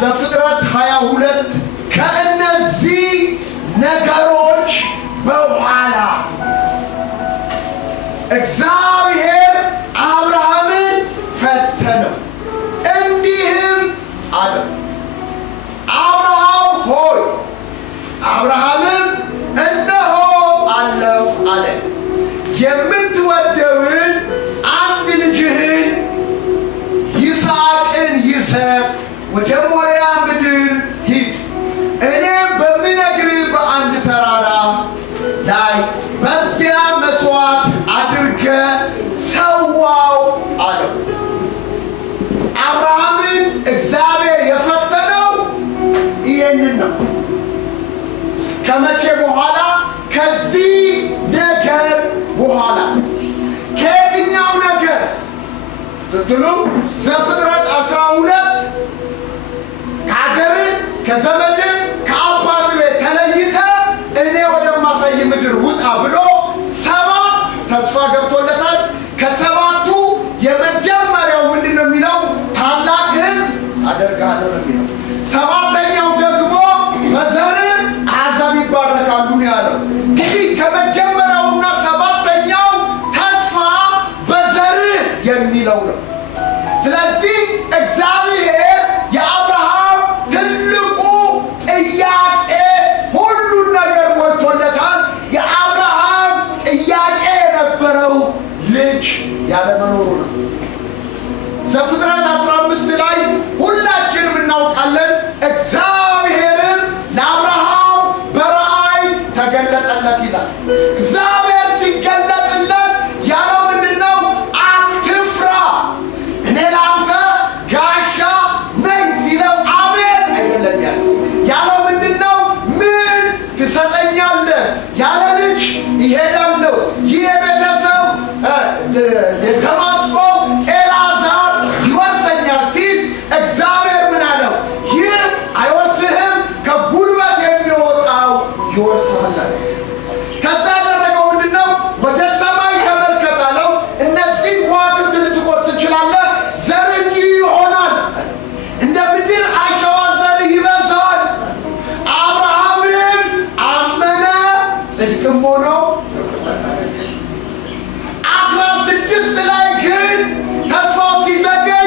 ዘፍጥረት 22 ከእነዚህ ነገሮች በኋላ እግዚአብሔር አብርሃምን ፈተነው እንዲህም አለው አብርሃም ሆይ አብርሃምም እነሆ አለው አለ የምትወደውን አንድ ልጅህን ይስሐቅን ይዘህ ወደ ሞሪያ ምድር ሂድ እኔም በምነግርህ በአንድ ተራራ ላይ በዚያ መስዋዕት አድርገህ ሰዋው አለው አብርሃምን እግዚአብሔር የፈተነው ይህንን ነው ከመቼ በኋላ ከዚህ ነገር በኋላ ከየትኛው ነገር ስትሉ ዘፍጥረት 12 ከሀገር ከዘመድ ከአባት ቤት ተለይተህ እኔ ወደማሳይ ምድር ውጣ ብሎ 7 ተስፋ ገብቶለታል ከሰባቱ የመጀመሪያው ምንድነው የሚለው ታላቅ ሕዝብ አደርጋለሁ ነው የሚለው ሰባተኛው ደግሞ በዘር አሕዛብ ይባረካሉ ነው ያለው እንግዲህ ከመጀመሪያውና ሰባተኛው ተስፋ በዘር የሚለው ነው ስለዚህ እግዚአብሔር የአብርሃም ትልቁ ጥያቄ ሁሉን ነገር ሞልቶለታል የአብርሃም ጥያቄ የነበረው ልጅ ያለመኖሩ ነው ዘፍጥረት 15 ላይ ሁላችንም እናውቃለን እግዚአብሔርም ለአብርሃም በራእይ ተገለጠለት ይላል እግዚአብሔር ሲገለጥለት ያለው ምንድነው አትፍራ እኔ ለአንተ ጋሻ ነኝ ሲለው አሜን አይደለም ያለው ምንድነው ምን ትሰጠኛለህ ያለ ልጅ ይሄዳለሁ ይህ ቤተሰብ ደማስቆ ኤልዓዛር ይወርሰኛል ሲል እግዚአብሔር ምን አለው ይህ አይወርስህም ከጉልበት የሚወጣው ይወርስሃል ከዛ ያደረገው ምንድነው ወደ ሰማይ ተመልከት አለው እነዚህ ከዋክብት ልትቆጥር ትችላለህ ዘር እንዲህ ይሆናል እንደ ምድር አሸዋ ዘር ይበዛል አብርሃምም አመነ ጽድቅም ሆኖ 16 ላይ ግን ተስፋው ሲዘገይ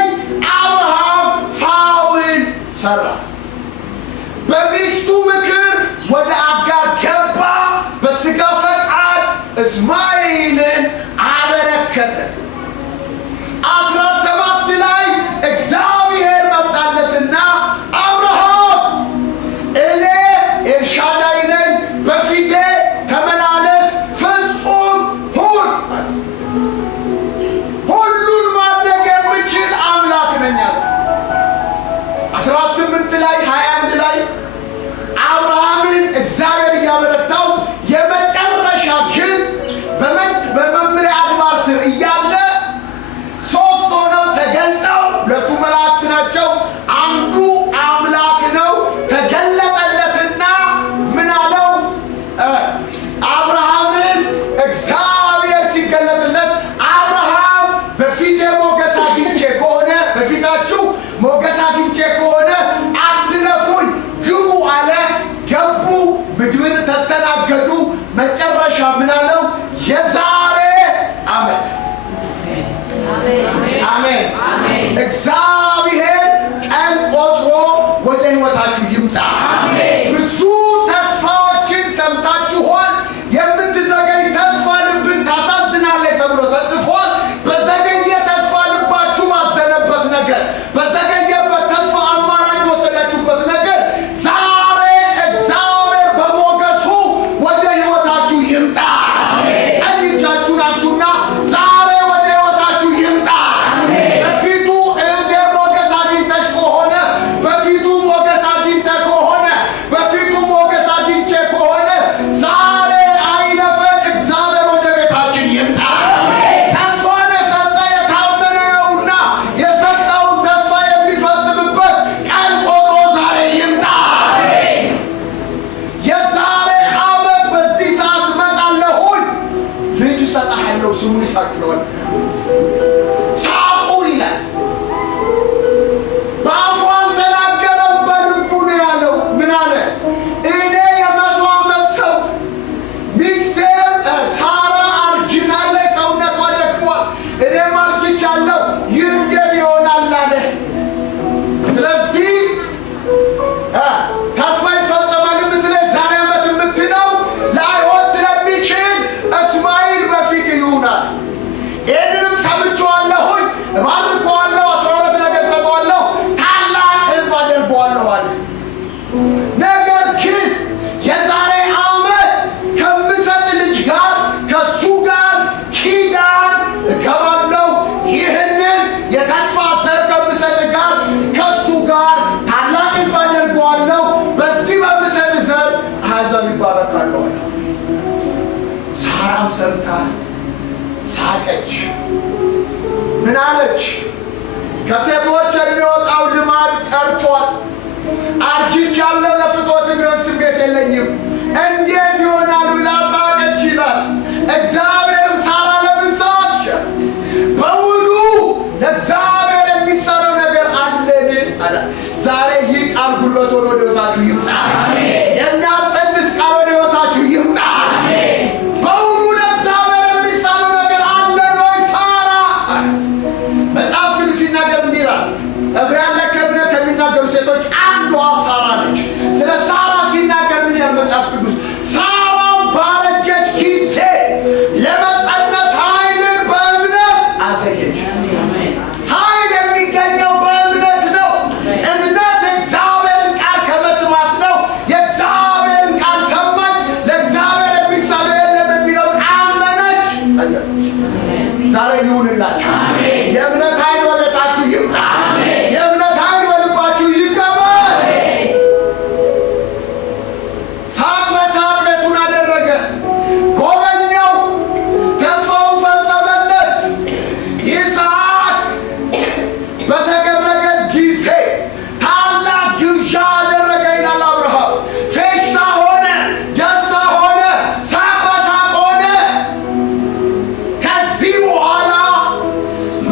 አብርሃም ፋውል ሰራ በሚስቱ ምክር ወደ አጋር ገባ በስጋ ፈቃድ እስማኤልን አበረከተ 17 ላይ እግዚአብሔር መጣለትና አብርሃም እኔ ኤልሻዳይ ነኝ በፊቴ ተመላለስ ፍጹም ሁን ሁሉን ማድረግ የምችል አምላክ ነኝ አለ 18 ላይ 21 ላይ አብርሃምን እግዚአብሔር እያበረታው የመጨረሻ ግን በመምሪያ አድባር ስር እያለ 3 ሆነው ተገልጠው 2 መላእክት ናቸው አንዱ አምላክ ነው ተገለጠለትና ምን አለው አብርሃምን እግዚአብሔር ሲገለጥለት አብርሃም በፊቴ ሞገስ አግኝቼ ከሆነ በፊታችሁ ሞገስ አግኝቼ ከሆነ አትለፉኝ ግቡ አለ ገቡ ምግብን ተስተናገዱ መጨረሻ ምን አለው የዛሬ ዓመት አሜን እግዚአብሔር ቀን ቆጥሮ ወደ ህይወታችሁ ይምጣ ብዙ ተስፋዎችን ሰምታችኋል የምትዘገይ ተስፋ ልብን ታሳዝናለች ተብሎ ተጽፏል በዘገየ ተስፋ ልባችሁ ባዘነበት ነገር በዘገየበት ተስፋ አማራጭ ወሰዳችሁበት ነገር ዛሬ እግዚአብሔር በሞገሱ ወደ ህይወታችሁ ይምጣ እጆቻችሁን አንሱና ዛሬ ወደ ህይወታችሁ ይምጣ በፊቱ ሞገስ አግኝተሽ ከሆነ በፊቱ ሞገስ አግኝተህ ከሆነ በፊቱ ስለዚህ ተስፋ ይፈጸማል የምትለኝ ዛሬ ዓመት የምትለው ላይሆን ስለሚችል እስማኤል በፊት ይሆናል። ይህንንም ሰምቼዋለሁኝ፣ እባርከዋለሁ፣ 12 ነገር ሰጠዋለሁ፣ ታላቅ ሕዝብ አደርገዋለሁ አለ። ነገር ግን የዛሬ ዓመት ከምሰጥ ልጅ ጋር ከሱ ጋር ኪዳን እገባለሁ። ይህንን የተስፋ ዘር ከምሰጥ ጋር ከሱ ጋር ታላቅ ሕዝብ አደርገዋለሁ። በዚህ በምሰጥ ዘር አሕዛብ ይባረካሉ አለ። ሳራም ሰምታ ሳቀች። ምን አለች? ከሴቶች የሚወጣው ልማድ ቀርቷል። አርጅቻለሁ፣ ለፍትወት የሚሆን ስሜት የለኝም፣ እንዴት ይሆናል ብላ ሳቀች ይላል። እግዚአብሔርም ሳራ ለምን ሳቅሽ? በውኑ ለእግዚአብሔር የሚሰራው ነገር አለን አለ። ዛሬ ይህ ቃል ጉልበት ሆኖ ወደ ሕይወታችሁ ይምጣ። የሚያጸንስ ቃል ወደ ሕይወታችሁ ይምጣ። በውኑ ለእግዚአብሔር የሚሰራው ነገር አለን ወይ ሳራ? መጽሐፍ ቅዱስ ሲናገር እንዲህ ይላል። ዕብራውያን ላይ ከሚናገሩ ሴቶች አንዷ ሳራ ነች። ስለ ሳራ ሲናገር ምን ያህል መጽሐፍ ቅዱስ ሳራ ባረጀች ጊዜ ለመጸነስ ኃይልን በእምነት አገኘች። ኃይል የሚገኘው በእምነት ነው። እምነት የእግዚአብሔርን ቃል ከመስማት ነው። የእግዚአብሔርን ቃል ሰማች፣ ለእግዚአብሔር የሚሳነው የለም የሚለውን አመነች፣ ጸነሰች። ዛሬ ይሁንላችሁ። የእምነት ኃይል በቤታችሁ ይምጣ። የእምነት ኃይል በልባችሁ ይገባ። ሳቅ በሳቅ ቤቱን አደረገ፣ ጎበኘው፣ ተስፋውን ፈጸመለት። ይስሐቅ በተገረገ ጊዜ ታላቅ ግብዣ አደረገ ይላል አብርሃም። ፌሽታ ሆነ፣ ደስታ ሆነ፣ ሳቅ በሳቅ ሆነ። ከዚህ በኋላ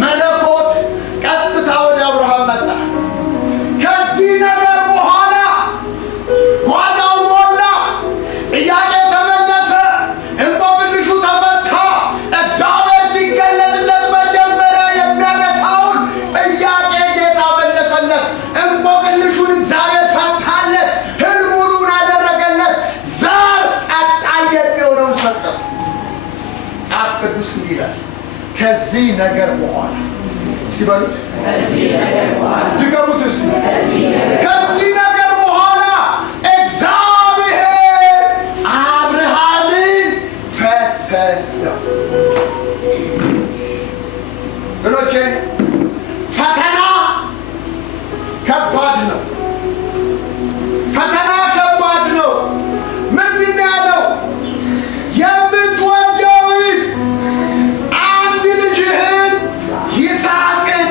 መለኮት ቀጥታ ወደ አብርሃም መጣ። ከዚህ ነገር በኋላ ጓዳው ሞላ፣ ጥያቄው ተመለሰ፣ እንቆቅልሹ ተፈታ። እግዚአብሔር ሲገለጥለት መጀመሪያ የሚያነሳውን ጥያቄ ጌታ መለሰለት። እንቆቅልሹን እግዚአብሔር ፈታለት፣ ህልሙን አደረገለት፣ ዘር ቀጣይ የሚሆነውን ሰጠው። መጽሐፍ ቅዱስ እንዲህ ይላል፣ ከዚህ ነገር በኋላ ሲበሉት ድገሙት እስኪ። ከዚህ ነገር በኋላ እግዚአብሔር አብርሃምን ፈተነው። ብሎቼ ፈተና ከባድ ነው። ፈተና ከባድ ነው። ምንድን ነው ያለው? የምትወደውን አንድ ልጅህን ይስሐቅን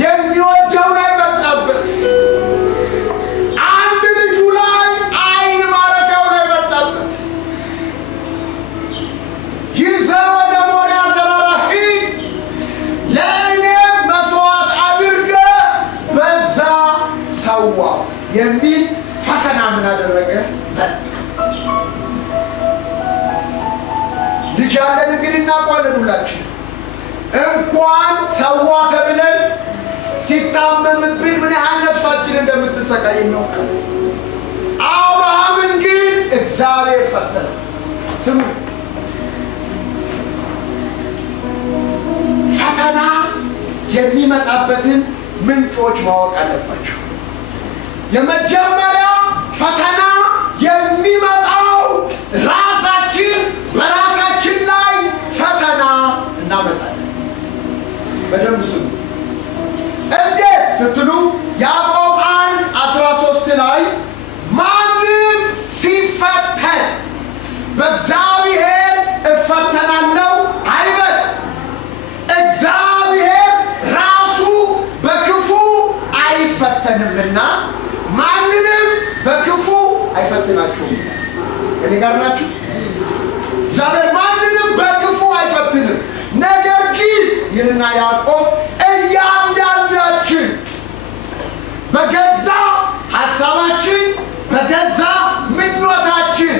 የሚወደው ላይ መጣበት። አንድ ልጁ ላይ ዓይን ማረፊያው ላይ መጣበት። ይዘህ ወደ ሞሪያ ተራራ ሂድ፣ ለእኔም መስዋዕት አድርገህ በዛ ሰዋው የሚል ፈተና ምን አደረገ? መጣ። ልጅ ያለን እንግዲህ እናውቀዋለን ሁላችን። እንኳን ሰዋ ተብለን ሲታመምብን ምን ያህል ነፍሳችን እንደምትሰቃይ እናውቃለን። አብርሃምን ግን እግዚአብሔር ፈተነ። ስሙ፣ ፈተና የሚመጣበትን ምንጮች ማወቅ አለባቸው። የመጀመሪያ ፈተና የሚመጣው ራሳችን በራሳችን ላይ ፈተና እናመጣለን። በደንብ ስሙ። እንዴት ስትሉ ያዕቆብ 1:13 ላይ ማንም ሲፈተን በእግዚአብሔር እፈተናለሁ አይበል፣ እግዚአብሔር ራሱ በክፉ አይፈተንምና ማንንም በክፉ አይፈትናችሁም። እኔ ጋር ናችሁ? እግዚአብሔር ማንንም በክፉ አይፈትንም። ነገር ግን ይህንና ያዕቆብ እያንዳንዳችን በገዛ ሀሳባችን በገዛ ምኞታችን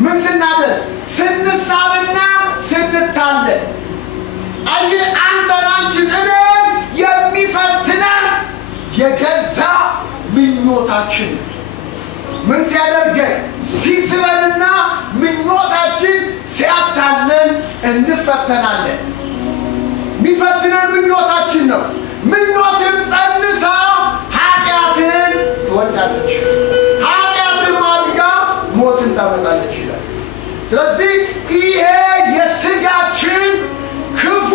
ምን ስናደርግ ስንሳብና ስንታለን የገዛ ምኞታችን ምን ሲያደርገን ሲስበንና ምኞታችን ሲያታለን እንፈተናለን። የሚፈትነን ምኞታችን ነው። ምኞትን ጸንሳ ኃጢአትን ትወልዳለች፣ ኃጢአትን አድጋ ሞትን ታመጣለች ይላል። ስለዚህ ይሄ የስጋችን ክፉ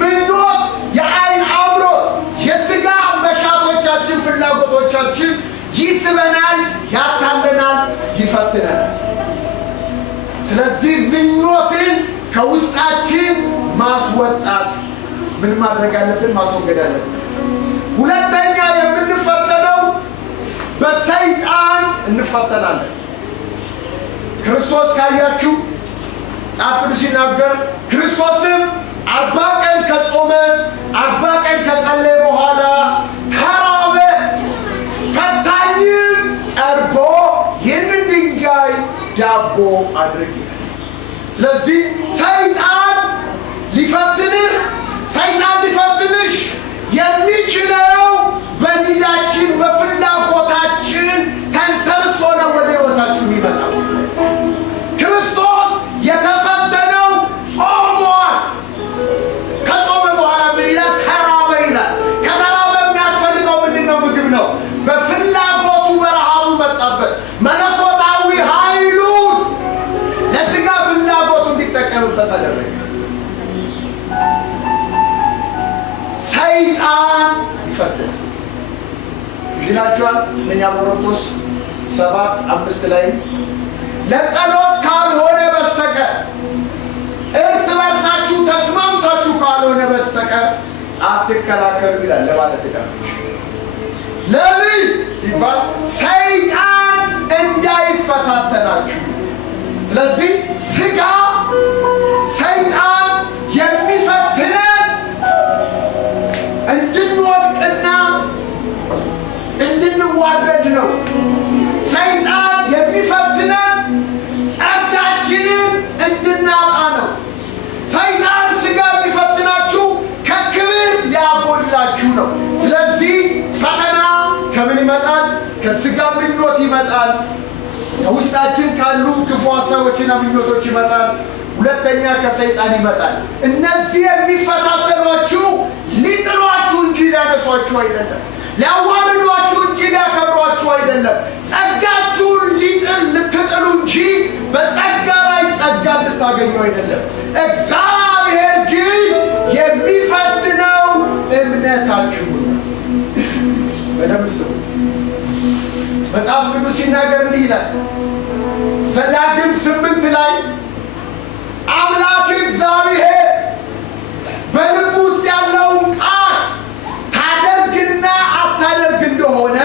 ምኞት፣ የአይን አምሮት፣ የስጋ መሻቶቻችን፣ ፍላጎቶቻችን ይስበናል፣ ያታለናል፣ ይፈትነናል። ስለዚህ ምኞትን ከውስጣችን ማስወጣት ምን ማድረግ አለብን? ማስወገድ አለብን። ሁለተኛ የምንፈተነው በሰይጣን እንፈተናለን። ክርስቶስ ካያችሁ መጽሐፍ ቅዱስ ሲናገር ክርስቶስም 40 ቀን ከጾመ 40 ቀን ከጸለየ በኋላ ተራበ። ፈታኝም ቀርቦ ይህንን ድንጋይ ዳቦ አድርግ ይላል። ስለዚህ ሰይጣን ሊፈትንሽ የሚችለው በኒዳችን በፍላጎታችን ተንተርሶ ነው ወደ ሕይወታችሁ የሚመጣው። ክርስቶስ የተፈተነው ጾሟል። ከጾመ በኋላ ምን ይላል? ተራበ ይላል። ከተራበ የሚያስፈልገው ምንድን ነው? ምግብ ነው። በፍላጎቱ በረሃቡ መጣበት። መለኮታዊ ኃይሉን ለስጋ ፍላጎቱ እንዲጠቀምበት አደረገ። ሰይጣን ይፈትናል። እዚህ ናቸዋል። እነኛ ቆሮንቶስ 7:5 ላይ ለጸሎት ካልሆነ በስተቀር እርስ በርሳችሁ ተስማምታችሁ ካልሆነ በስተቀር አትከላከሉ ይላል ለባለትዳሮች። ለምን ሲባል ሰይጣን እንዳይፈታተናችሁ። ስለዚህ ስጋ ሰይጣን የሚፈትነን እንድንወድቅና እንድንዋረድ ነው። ሰይጣን የሚፈትነን ጸጋችንን እንድናጣ ነው። ሰይጣን ስጋ የሚፈትናችሁ ከክብር ሊያጎድላችሁ ነው። ስለዚህ ፈተና ከምን ይመጣል? ከስጋ ምኞት ይመጣል። ከውስጣችን ካሉ ክፉ ሀሳቦችና ምኞቶች ይመጣል። ሁለተኛ ከሰይጣን ይመጣል። እነዚህ የሚፈታተኗችሁ ሊጥሏችሁ እንጂ ሊያነሷችሁ አይደለም። ሊያዋርዷችሁ እንጂ ሊያከብሯችሁ አይደለም። ጸጋችሁን ልትጥሉ እንጂ በጸጋ ላይ ጸጋ እንድታገኙ አይደለም። እግዚአብሔር ግን የሚፈትነው እምነታችሁን ነው። በደንብ ስሙ። መጽሐፍ ቅዱስ ሲናገር እንዲህ ይላል። ዘዳግም 8 ላይ አምላክ እግዚአብሔር በልብ ውስጥ ያለውን ቃል ታደርግና አታደርግ እንደሆነ፣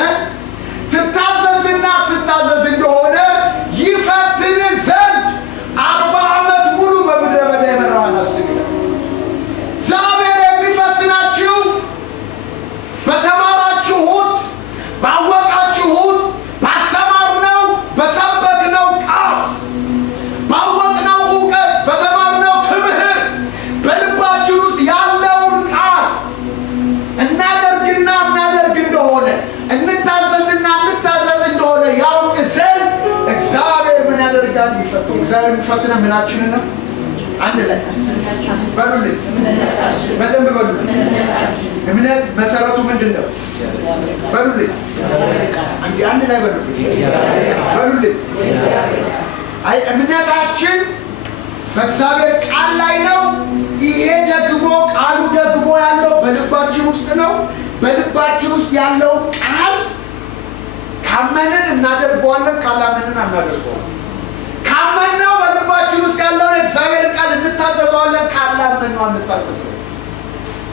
ትታዘዝና አትታዘዝ እንደሆነ ይፈትን ዘንድ 40 ዓመት ሙሉ በምድረ በዳ የመራህን አስብ ይላል። እግዚአብሔር የሚፈትናችሁ በተማራችሁት፣ ባወቃችሁት፣ ባስተማርነው፣ በሰበክነው ቃል፣ ባወቅነው እውቀት፣ በተማርነው ትምህርት በልባችን ውስጥ ያለውን ቃል እናደርግና እናደርግ እንደሆነ፣ እንታዘዝና እንታዘዝ እንደሆነ ያውቅ ዘንድ እግዚአብሔር ምን ያደርጋል? ይፈትን። እግዚአብሔር የሚፈትነ ምናችንን ነው? አንድ ላይ በሉልኝ፣ በደንብ በሉልኝ። እምነት መሰረቱ ምንድን ነው? በሉልኝ፣ አንድ ላይ በሉልኝ። አይ እምነታችን በእግዚአብሔር ቃል ላይ ነው። ይሄ ደግሞ ቃሉ ደግሞ ያለው በልባችን ውስጥ ነው። በልባችን ውስጥ ያለው ቃል ካመንን እናደርገዋለን፣ ካላመንን አናደርገዋለን። ካመንነው በልባችን ውስጥ ያለውን እግዚአብሔር ቃል እንታዘዘዋለን፣ ካላመንነው አንታዘዘው።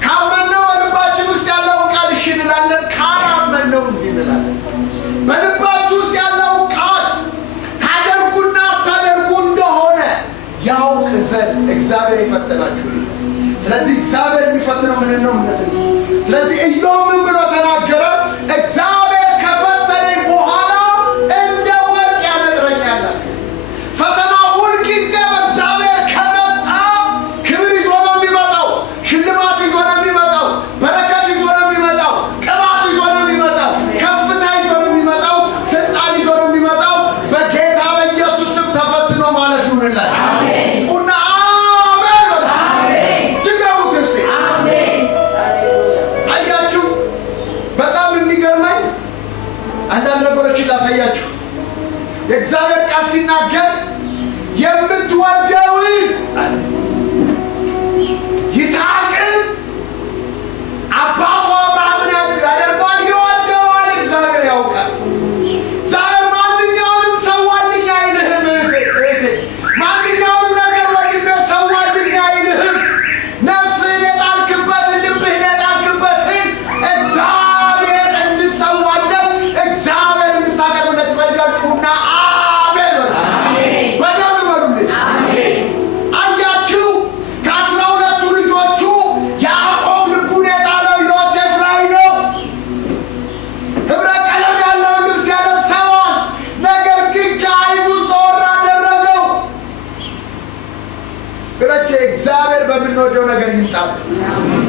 ካመንነው በልባችን ውስጥ ያለውን ቃል እሺ እንላለን፣ ካላመንነው እንቢ እንላለን። በልባችሁ ውስጥ ያለውን ቃል ታደርጉና አታደርጉ እንደሆነ ያውቅ ዘንድ እግዚአብሔር የፈተናችሁ። ስለዚህ እግዚአብሔር የሚፈትነው ምን ነው? እምነት ነው። ስለዚህ ኢዮብ ምን ብሎ ተናገረ? እግዚአብሔር ከፈተነኝ በኋላ እንደ ወርቅ ያነጥረኛል። ፈተና ሁልጊዜ በእግዚአብሔር ከመጣ ክብር ይዞ ነው የሚመጣው፣ ሽልማት ይዞ ነው የሚመጣው፣ በረከት ይዞ ነው የሚመጣው፣ ቅባት ይዞ ነው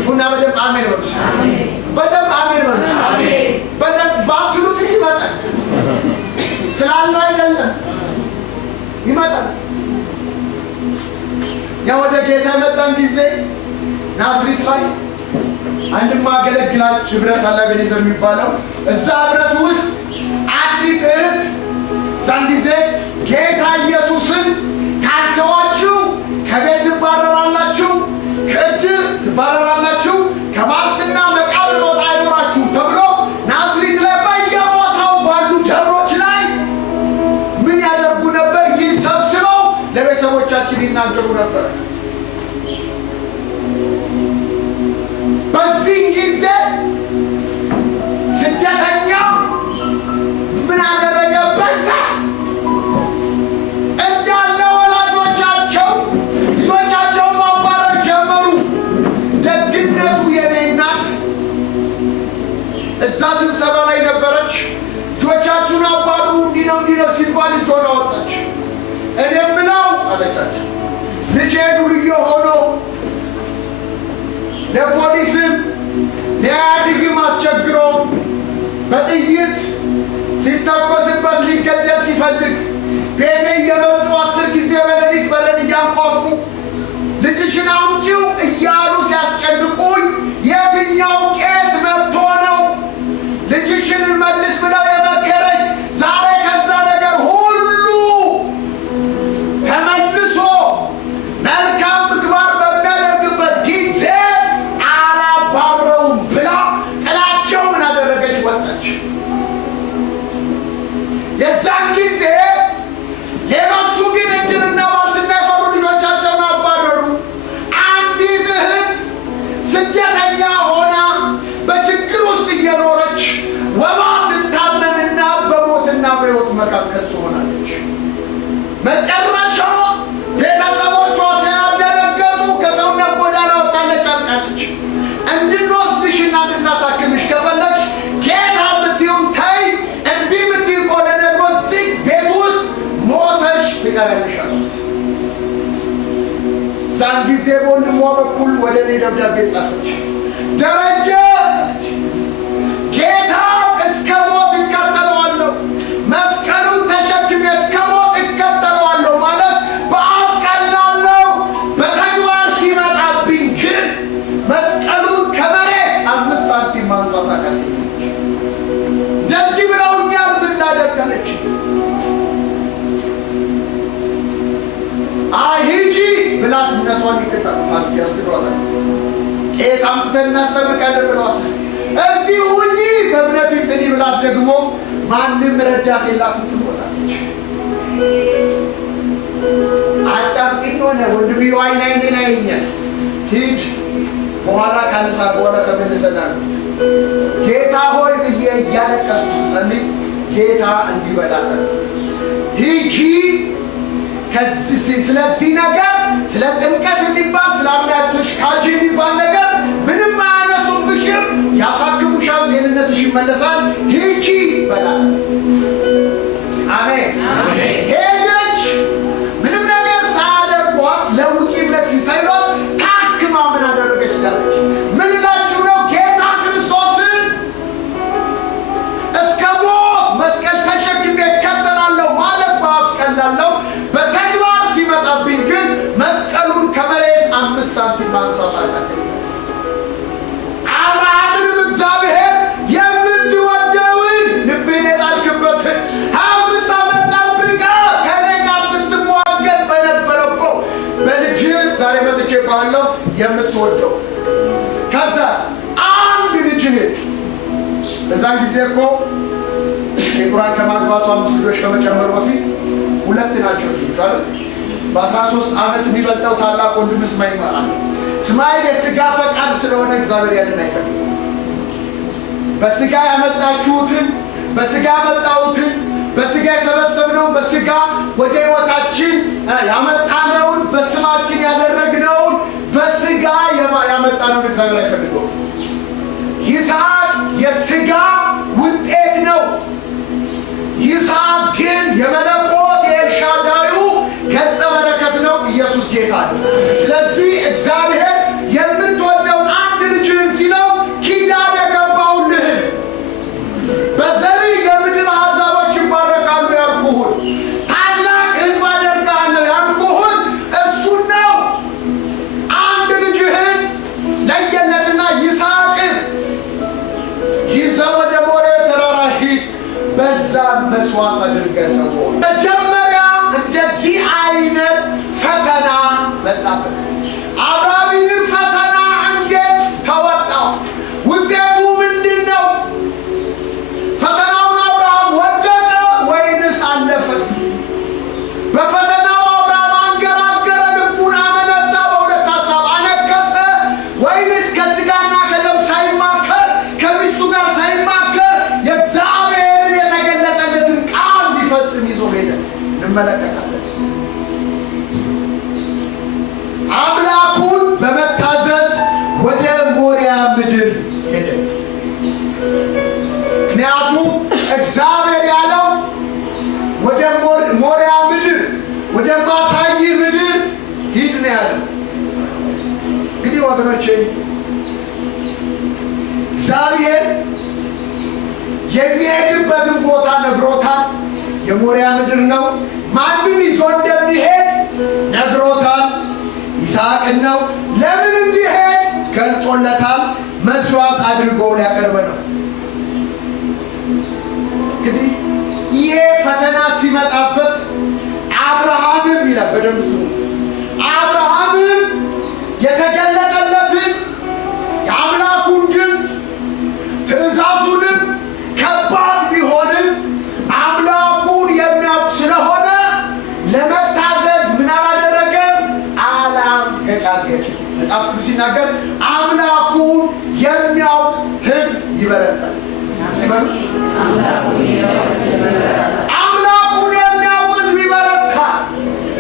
ጩና በደም አሜን በሉ። በደም አሜን በሉ። በደም ባትሉት ይመጣል። ስላለው አይደለም ይመጣል። ያ ወደ ጌታ መጣን ጊዜ ናዝሬት ላይ አንድም ማገለግላች ህብረት አለ ቤኔዘር የሚባለው እዛ ህብረት ውስጥ አንዲት እህት ዛን ጊዜ ጌታ ኢየሱስን ካልተዋችሁ ከቤት ትባረራላችሁ፣ ከእድር ትባረራላችሁ፣ ከባልትና መቃብር ቦታ አይኖራችሁ ተብሎ ናዝሬት ላይ በየቦታው ባሉ ደብሮች ላይ ምን ያደርጉ ነበር? ይሰብስበው ለቤተሰቦቻችን ይናገሩ ነበር። በዚህ ጊዜ ስደተኛ ምን አደረገ? በዛ እንዳለ ወላጆቻቸው ልጆቻቸውን ማባረር ጀመሩ። ደግነቱ የኔ እናት እዛ ስብሰባ ላይ ነበረች። ልጆቻችሁን አባሩ እንዲህ ነው ሲባል ልጇን አወጣች። እኔ ምለው አለቻቸው ልጄ ዱርዬ ሆኖ ለፖሊስም ለኢህአዴግም አስቸግሮ በጥይት ሲተኮስበት ሊገደል ሲፈልግ ቤቴ እየመጡ 10 ጊዜ በሌሊት በረን እያንኳኩ ልጅሽን አምጪው እያሉ ሲያስጨንቁኝ የትኛው ቄስ መጥቶ ነው ልጅሽን መልስ ብለው የመከረኝ? ዛሬ ከዛ ነገር ሁሉ ተመልሶ መልካም ምግባር በሚያደርግበት ጊዜ አላባብረውም ብላ ጥላቸው ምን አደረገች? ወጣች። የዛን ጊዜ ሌሎቹ ግን እድርና ባልትና የፈሩ ልጆቻቸውን አባረሩ። አንዲት እህት ስደተኛ ሆና በችግር ውስጥ እየኖረች ወባ ትታመምና በሞትና በሕይወት መካከል ትሆናለች። መጨረሻው ቤተሰቦቿ ሲያደነገጡ ከሰውነት ጎዳና ወጣለች፣ አልቃለች። እንድንወስድሽና እንድናሳክምሽ ከፈለግሽ ጌታ ብትይውን ተይ፣ እምቢ ብትይ ከሆነ ደግሞ እዚህ ቤት ውስጥ ሞተሽ ትቀሪያለሽ አሉት። ዛን ጊዜ በወንድሟ በኩል ወደ እኔ ደብዳቤ ጻፈች። ደረጀ ጌታ እስከ ሞት እከተለዋለሁ፣ መስቀሉን ተሸክሜ እስከ ሞት እከተለዋለሁ ማለት በአፍ ቀላለሁ፣ በተግባር ሲመጣብኝ ግን መስቀሉን ከመሬት 5 ሳንቲም ማንሳት አቃተኝ። እንደዚህ ብለውኛል፣ ምን ላደርግ አለች። ሂጂ ብላት እምነቷን ያስገድሯታል። ቄስ አምጥተን እናስጠምቃለን ብለዋታል። እዚህ ሁኚ በእምነት ጽኒ ብላት ደግሞ ማንም ረዳት የላትም፣ ትሞታለች። አጣብቂኝ ሆነ። ወንድምየው አይኔን ያየኛል። ሂድ በኋላ ከአንድ ሰዓት በኋላ ተመልሰናል። ጌታ ሆይ ብዬ እያለቀስኩ ስጸልይ ጌታ እንዲበላት ሂጂ ስለዚህ ነገር ስለ ጥምቀት የሚባል ስለ አምላክሽ ካጅ የሚባል ነገር ምንም አያነሱብሽም፣ ያሳክሙሻል፣ ጤንነትሽ ይመለሳል፣ ሂጂ በላት። አሜን። ሄደች። ምንም ነገር ሳያደርጓት ለውጪ እምነት ሲሳይሏት ታክማ ምን አደረገች ዳለች። ምን እላችሁ ነው? ጌታ ክርስቶስን እስከ ሞት መስቀል ተሸክሜ እከተላለሁ ማለት በአፍ ቀላለሁ፣ በተግባር ሲመጣብኝ ግን መስቀሉን ከመሬት 5 ሳንቲም ማንሳት አቃተኝ። አብርሃምንም እግዚአብሔር የምትወደውን ልቤን የጣልክበትን 5 ዓመት ጠብቀህ ከእኔ ጋር ስትሟገት በነበረው በልጅ ዛሬ መጥቼ ባለው የምትወደው ከዛ አንድ ልጅህን በዛን ጊዜ እኮ የቁርአን ከማግባቱ 5 ልጆች ከመጨመሩ በፊት 2 ናቸው ልጆች አይደል? በ13 ዓመት የሚበልጠው ታላቅ ወንድም እስማኤል ማለት ነው። እስማኤል የሥጋ ፈቃድ ስለሆነ እግዚአብሔር ያንን አይፈልግም። በሥጋ ያመጣችሁትን፣ በሥጋ ያመጣሁትን፣ በሥጋ የሰበሰብነውን፣ በሥጋ ወደ ሕይወታችን ያመጣነውን፣ በስማችን ያደረግነውን በሥጋ ያመጣነውን እግዚአብሔር አይፈልገውም። ይስሐቅ የሥጋ ውጤት ነው። ይስሐቅ ግን የመለኮት የኤልሻዳዩ ገጸ በረከት ነው። ኢየሱስ ጌታ ነው። ስለዚህ እግዚአብሔር የምትወደውን አንድ ልጅ መስዋዕት አድርገህ ሰው መጀመሪያ እንደዚህ አይነት ፈተና መጣበት። አብርሃምን ፈተና እንዴት ተወጣው? ውጤቱ ምንድን ነው? ፈተናውን አብርሃም ወደቀ ወይንስ አለፈ? በፈተናው አብርሃም አንገራገረ፣ ልቡን አመነታ፣ በሁለት ሀሳብ አነከሰ ወይንስ ከስጋና ከደም ሳይማከር ከሚስቱ ጋር ሳይማከር የእግዚአብሔርን የተገለጠለትን ቃል ሊፈጽም ይዞ ሄደ? እንመለከታለን። አምላኩን በመታዘዝ ወደ ሞሪያ ምድር ሄደ። ምክንያቱም እግዚአብሔር ያለው ወደ ሞሪያ ምድር ወደ ማሳይህ ምድር ሂድ ነው ያለው። እንግዲህ ወገኖቼ እግዚአብሔር የሚሄድበትን ቦታ ነግሮታል። የሞሪያ ምድር ነው። ማንን ይዞ እንደሚሄድ ነግሮታል። ይስሐቅን ነው። ለምን እንዲሄድ ገልጦለታል። መስዋዕት አድርጎ ሊያቀርብ ነው። እንግዲህ ይሄ ፈተና ሲመጣበት አብርሃምም ይላል፣ በደንብ ስሙ። አብርሃምም የተገለጠለትን የአምላኩን ድምፅ ትእዛዙንም ከባድ ቢሆንም አምላኩን የሚያውቅ ስለሆነ ለመታዘዝ ምን አላደረገም? አላንገጫገጭም። መጽሐፍ ቅዱስ ሲናገር አምላኩን የሚያውቅ ሕዝብ ይበረታል። አምላኩን የሚያውቅ ሕዝብ ይበረታል።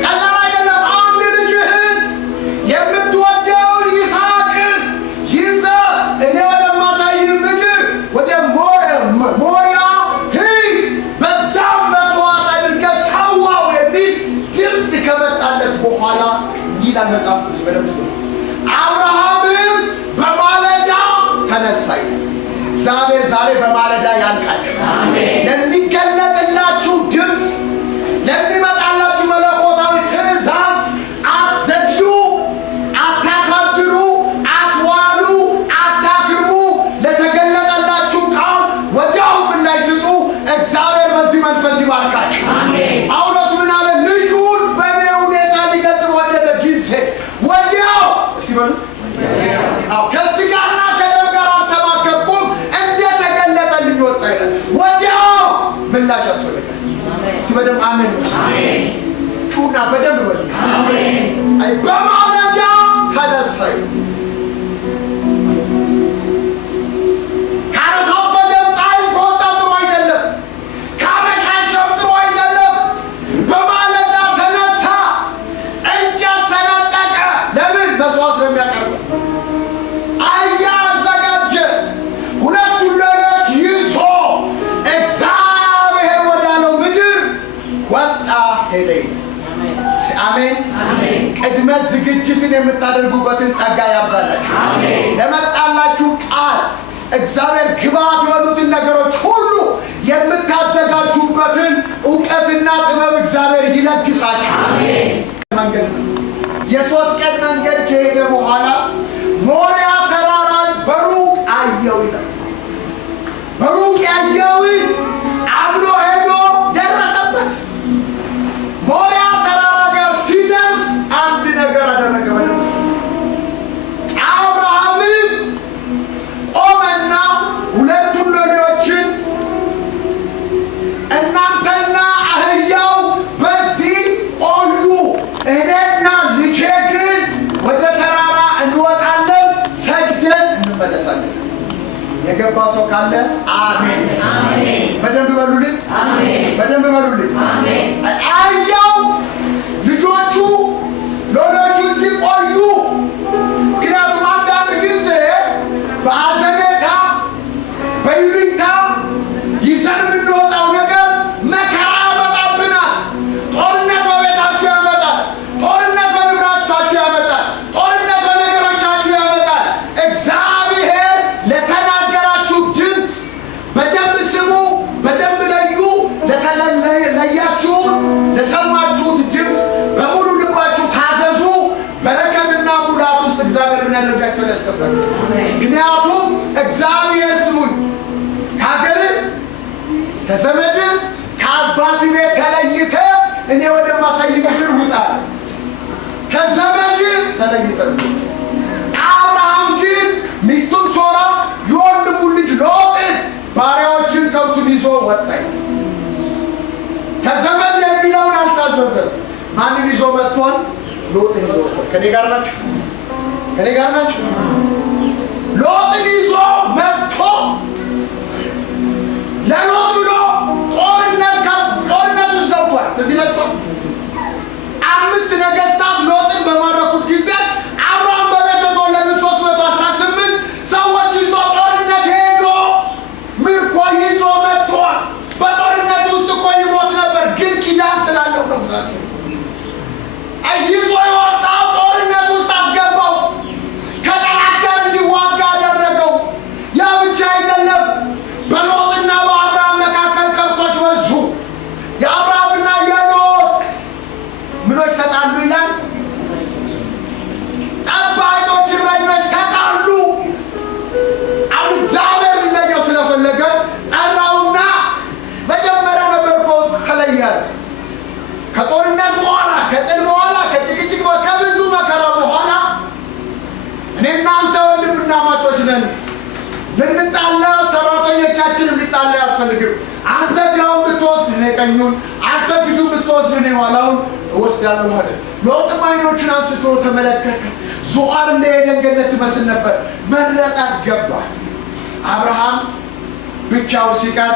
ቀላል አይደለም። አንድ ልጅህን የምትወደውን ይስሐቅን ይዘህ እኔ ወደማሳይህ ምድር ወደ ሞሪያ ሂድ፣ በዛም መስዋዕት አድርገህ ሰዋው የሚል ድምፅ ከመጣለት በኋላ ይላል መጽሐፍ ቅዱስ በደንብ ስሙ። አብርሃምም በማለዳ ተነሳ። እግዚአብሔር ዛሬ በማለዳ ያንቃችሁ። ለሚገለጥላችሁ ድምፅ፣ ለሚመጣላችሁ መለኮታዊ ትእዛዝ አትዘግዩ፣ አታሳድሩ፣ አትዋሉ፣ አታግሙ። ለተገለጠላችሁ ቃል ወዲያው ምላሽ ስጡ። እግዚአብሔር በዚህ መንፈስ ይባርካችሁ። ጳውሎስ ምን አለ? ልጁን በእኔ ሁኔታ ሊገጥም ወደደ ጊዜ ወዲያው ሲበሉት ከስጋና ከደም ጋር አልተማከርኩም፣ እንደተገለጠልኝ ወጣ ይላል። ወዲያው ምላሽ ያስፈልጋል። እስቲ በደንብ አሜን ጩና በደንብ በሉ። በማለዳ ተነሳ። ካረፋፈደም ፀሐይ ከወጣ ጥሩ አይደለም፣ ካመሻሸም ጥሩ አይደለም። በማለዳ ተነሳ፣ እንጨት ሰነጠቀ። ለምን? መስዋዕት ነው የሚያቀርበው። አህያ አዘጋጀ፣ ሁለቱን ሎሌዎች ይዞ እግዚአብሔር ወዳለው ምድር ወጣ ሄደ። አሜን። ቅድመ ዝግጅትን የምታደርጉበትን ጸጋ ያብዛላችሁ። ለመጣላችሁ ቃል እግዚአብሔር ግባት የሆኑትን ነገሮች ሁሉ የምታዘጋጁበትን እውቀትና ጥበብ እግዚአብሔር ይለግሳችሁ። መንገድ ነው። የ3 ቀን መንገድ ከሄደ በኋላ ሞሪያ ተራራን በሩቅ አየው ይላል። በሩቅ ያየውን አምኖ ሄዶ ደረሰበት። ሞሪያ ተራራ ጋር ሲደርስ አንድ ነገር አደረገ። በደምስ አብርሃምም ቆመና ሁለቱን ሎሌዎችን እናንተና አህያው በዚህ ቆዩ፣ እኔና ልጄ ግን ወደ ተራራ እንወጣለን፣ ሰግደን እንመለሳለን። የገባ ሰው ካለ አሜን። በደንብ በሉልኝ። በደንብ በሉልኝ። አህያው ልጆቹ ሎሌዎቹ ሲቆዩ፣ ምክንያቱም አንዳንድ ጊዜ በአዘኔታ በይሉኝታ ይዘን የምንወጣው ነገር መከራ ያመጣብናል። ጦርነት በቤታችሁ ያመጣል። ጦርነት በንብረታችሁ ያመጣል። ጦርነት በነገሮቻችሁ ያመጣል። እግዚአብሔር ለተናገራችሁ ድምፅ በደንብ ስሙ፣ በደንብ ለዩ። ለያችሁን ለሰማችሁት ድምፅ በሙሉ ልባችሁ ታዘዙ። በረከትና ሙላት ውስጥ እግዚአብሔር ምን ያደርጋችሁ ያስገባችሁ። ምክንያቱም እግዚአብሔር ስሙን ከሀገር ከዘመድ ከዘመድ ተለይተን። አብርሃም ግን ሚስቱን ሶራ የወንድሙ ልጅ ሎጥን ባሪያዎችን ከብቱን ይዞ ወጣ። ከዘመድ የሚለውን አልታዘዘም። ማንን ይዞ መጥቷል? ሎጥን ይዞ ወጣ። ከኔ ጋር ናችሁ? ከኔ ጋር ናችሁ? ሎጥን ይዞ መጥቶ ለሎጥ ብሎ ጦርነት ውስጥ ገብቷል። እዚህ ናቸው 5 ነገስታት ሎጥን በማረኩት ጊዜ አብርሃም በቤት የተወለዱ 318 ሰዎች ይዞ ጦርነት ሄዶ ምርኮ ይዞ መጥቷል። በጦርነት ውስጥ እኮ ይሞት ነበር፣ ግን ኪዳን ስላለው ነው። ይዞ የወጣው ጦርነት ውስጥ አስገባው። ከጠላት ጋር እንዲዋጋ አደረገው። ያ ብቻ አይደለም፣ በሎጥና በአብርሃም መካከል ከብቶች በዙ። የአብርሃምና የሎጥ ምኖች ተጣሉ ይላል። ጠባቂዎች እረኞች ተጣሉ። አሁን እግዚአብሔር ሊለየው ስለፈለገ ጠራውና መጀመሪያ ነበር እኮ ተለያለ። ከጦርነት በኋላ ከጥል በኋላ ከጭቅጭቅ ከብዙ መከራ በኋላ እኔ እናንተ ወንድምና ማቾች ነን። ልንጣላ ሰራተኞቻችን ልንጣላ ያስፈልግም። አንተ ግራውን ብትወስድ እኔ ቀኙን፣ አንተ ፊቱን ብትወስድ እኔ ኋላውን እወስዳለሁ አለ። ሎጥም ዓይኖቹን አንስቶ ተመለከተ። ዞዓር እንደ ኤደን ገነት ትመስል ነበር። መረጣት ገባ። አብርሃም ብቻው ሲቀር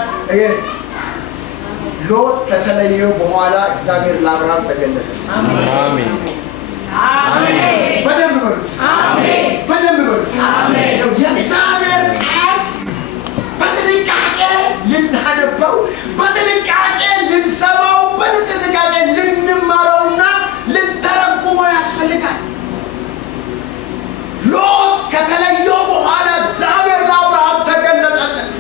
ሎጥ ከተለየው በኋላ እግዚአብሔር ለአብርሃም ተገለጠ። አሜን አሜን። በደንብ በሉት። አሜን። በደንብ በሉት። አሜን። የእግዚአብሔር ቃል በጥንቃቄ ልናነበው፣ በጥንቃቄ ልንሰማው፣ በጥንቃቄ ልንማረውና ልንተረጉመው ያስፈልጋል። ሎጥ ከተለየው በኋላ እግዚአብሔር ለአብርሃም ተገለጠለት።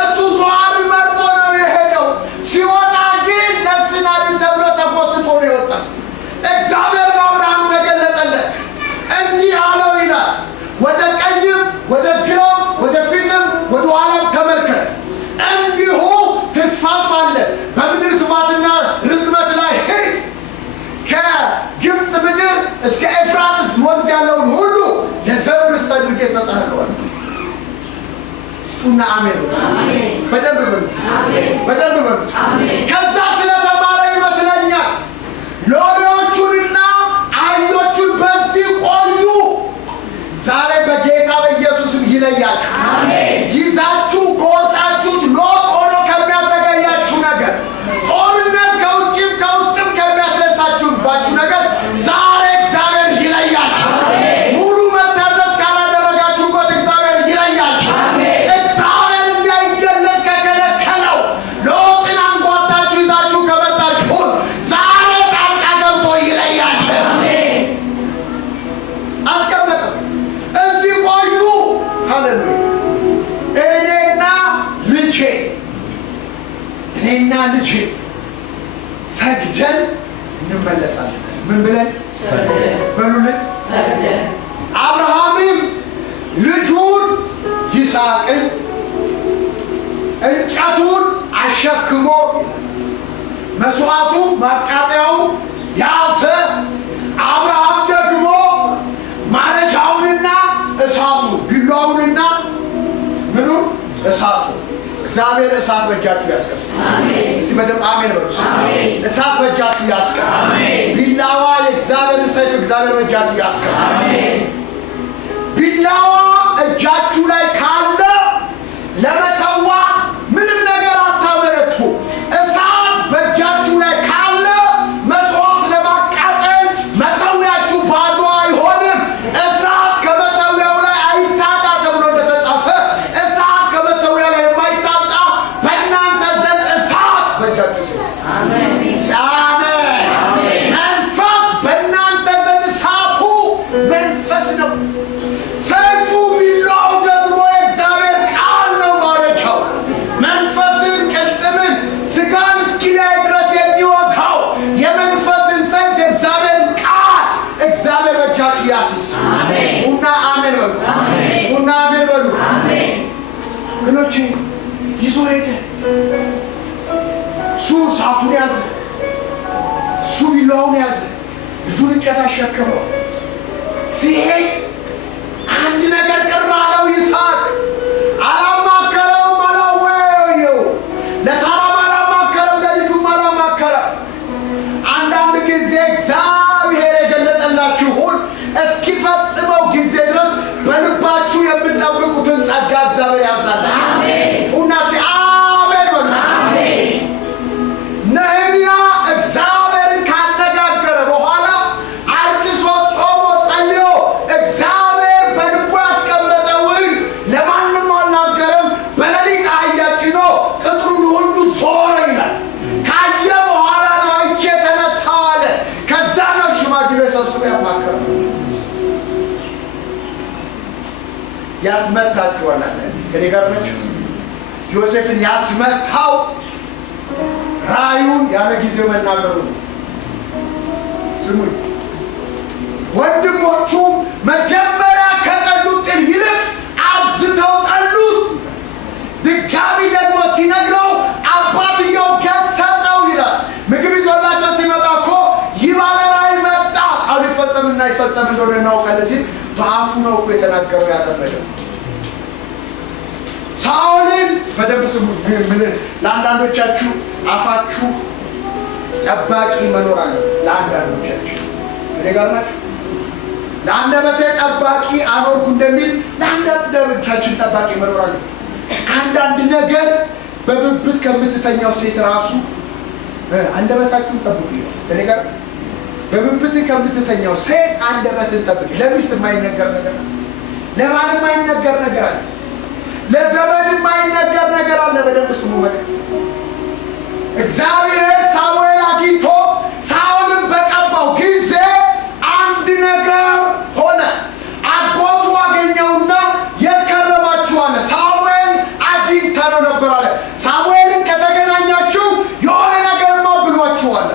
እሱ ዞዓርን መርጦ ነው የሄደው። ሲወጣ ግን ነፍስን አድን ተብሎ ተጎትቶ ነው የወጣ። እግዚአብሔር ለአብርሃም ተገለጠለት። እንዲህ አለው ይላል፣ ወደ ቀኝም ወደ ግራም ወደ ፊትም ወደ ኋላም ተመልከት፣ እንዲሁ ትስፋፋለህ። በምድር ስፋትና ርዝመት ላይ ሂድ። ከግብፅ ምድር እስከ ኤፍራጥስ ወንዝ ያለውን ሁሉ የዘር ርስት አድርጌ እሰጥሃለሁ። እሱና አሜን። በደንብ በሉት። በደንብ በሉት። ከዛ ስለተማረ ይመስለኛል ሎሌዎቹንና አህዮቹን በዚህ ቆዩ። ዛሬ በጌታ በኢየሱስም ይለያችሁ። ይዛችሁ ከወጣችሁት ሎጥ ሆኖ ከሚያዘገያችሁ ነገር፣ ጦርነት ከውጭም ከውስጥም ከሚያስነሳችሁባችሁ ነገር ዛሬ እግዚአብሔር ይለያችሁ። ሙሉ መታዘዝ ካላደረጋችሁበት እግዚአብሔር ይለያችሁ። እግዚአብሔር እንዳይገለጥ ከከለከለው ሎጥን አንጓታችሁ ይዛችሁ ከመጣችሁት ዛሬ ጣልቃ ገብቶ ይለያችሁ። አስቀመጠው። እዚህ ቆዩ። ሃሌሉያ። እኔና ልጄ ሰግደን እንመለሳለን። ምን ብለን በሉልን? ሰግደን። አብርሃምም ልጁን ይስሐቅን እንጨቱን አሸክሞ መስዋዕቱን ማቃጠያውን ያዘ። አብርሃም ደግሞ ማረጃውንና እሳቱን፣ ቢላውንና ምኑን እሳቱን። እግዚአብሔር እሳት በእጃችሁ ያስቀምጥ። አሜን። እስቲ በደምብ አሜን በሉ። አሜን። እሳት በእጃችሁ ያስቀምጥ። አሜን። ቢላዋ የእግዚአብሔር ሰይፍ እግዚአብሔር በእጃችሁ ያስቀምጥ። አሜን። ቢላዋ እጃችሁ ላይ ካለ ለመሰዋት ምንም ነገር አታመነቱ። እሳት በእጃችሁ ላይ ካለ መስዋዕት ለማቃጠል መሰዊያችሁ ባዶ አይሆንም። እሳት ከመሰዊያው ላይ አይታጣ ተብሎ እንደተጻፈ እሳት ከመሰዊያ ላይ የማይታጣ በእናንተ ዘንድ እሳት በእጃችሁ ሲል አሜን። መንፈስ በእናንተ ዘንድ እሳቱ መንፈስ ነው። ሰይፉ ቢላው ደግሞ የእግዚአብሔር ቃል ነው። ማረቻው መንፈስን ቅልጥምን ስጋን እስኪለይ ድረስ የሚወጋው የመንፈስን ሰይፍ የእግዚአብሔርን ቃል እግዚአብሔር በእጃችሁ ያስይዝ። ጩና አሜን በሉ። ጩና አሜን በሉ። ግኖች ይዞ ሄደ። እሱ እሳቱን ያዘ፣ እሱ ቢላውን ያዘ፣ ልጁን እንጨት አሸከመው። ሲሄድ አንድ ነገር ቅር አለው ይስሐቅ። አላማከረውም፣ አላወየው። ለሳራም አላማከረም፣ ለልጁም አላማከረም። አንዳንድ ጊዜ እግዚአብሔር የገለጠላችሁን እስኪፈጽመው ጊዜ ድረስ በልባችሁ የምትጠብቁትን ጸጋ እግዚአብሔር ያብዛላችሁ። ጩና ሲ አሜን በሉ። ነህምያ እግዚአብሔርን ካነጋገረ በኋላ አልቅሶ ጾሞ ጸልዮ እግዚአብሔር በልቡ ያስቀመጠውን ለማንም አልናገረም። በሌሊት አህያ ጭኖ ቅጥሩን ሁሉ ዞረ ይላል። ካየ በኋላ ነው አይቼ ተነሳው አለ። ከዛ ነው ሽማግሌ ሰብስቦ ያማከረ። ያስመታችኋል አለ። ከኔ ጋር ናችሁ? ዮሴፍን ያስመታው ራዩን ያለ ጊዜው መናገሩ ነው። ስሙኝ፣ ወንድሞቹም መጀመሪያ ከጠሉት ጥል ይልቅ አብዝተው ጠሉት። ድጋሚ ደግሞ ሲነግረው አባትየው ገሰጸው ይላል። ምግብ ይዞላቸው ሲመጣ እኮ ይህ ባለ ራእይ መጣ፣ ቃሉ ይፈጸምና ይፈጸም እንደሆነ እናውቃለን ሲል በአፉ ነው እኮ የተናገረው ያጠመደው። ሳኦልን በደንብ ስሙ። ለአንዳንዶቻችሁ አፋችሁ ጠባቂ መኖር አለ። ለአንዳንዶቻችሁ እኔ ጋር ናችሁ። ለአንደበቴ ጠባቂ አኖርኩ እንደሚል ለአንዳንዶቻችን ጠባቂ መኖር አለ። አንዳንድ ነገር በብብት ከምትተኛው ሴት ራሱ አንደበታችሁን ጠብቁ ይላል። እኔ ጋር በብብት ከምትተኛው ሴት አንደበትን ጠብቅ። ለሚስት የማይነገር ነገር አለ። ለባል የማይነገር ነገር አለ። ለዘመድ የማይነገር ነገር አለ። በደንብ ስሙ። መልእክት እግዚአብሔር ሳሙኤል አግኝቶ ሳኦልን በቀባው ጊዜ አንድ ነገር ሆነ። አጎቱ አገኘውና የት ከረማችሁ አለ። ሳሙኤል አግኝተነው ነበር አለ። ሳሙኤልን ከተገናኛችሁ የሆነ ነገርማ ብሏችኋል።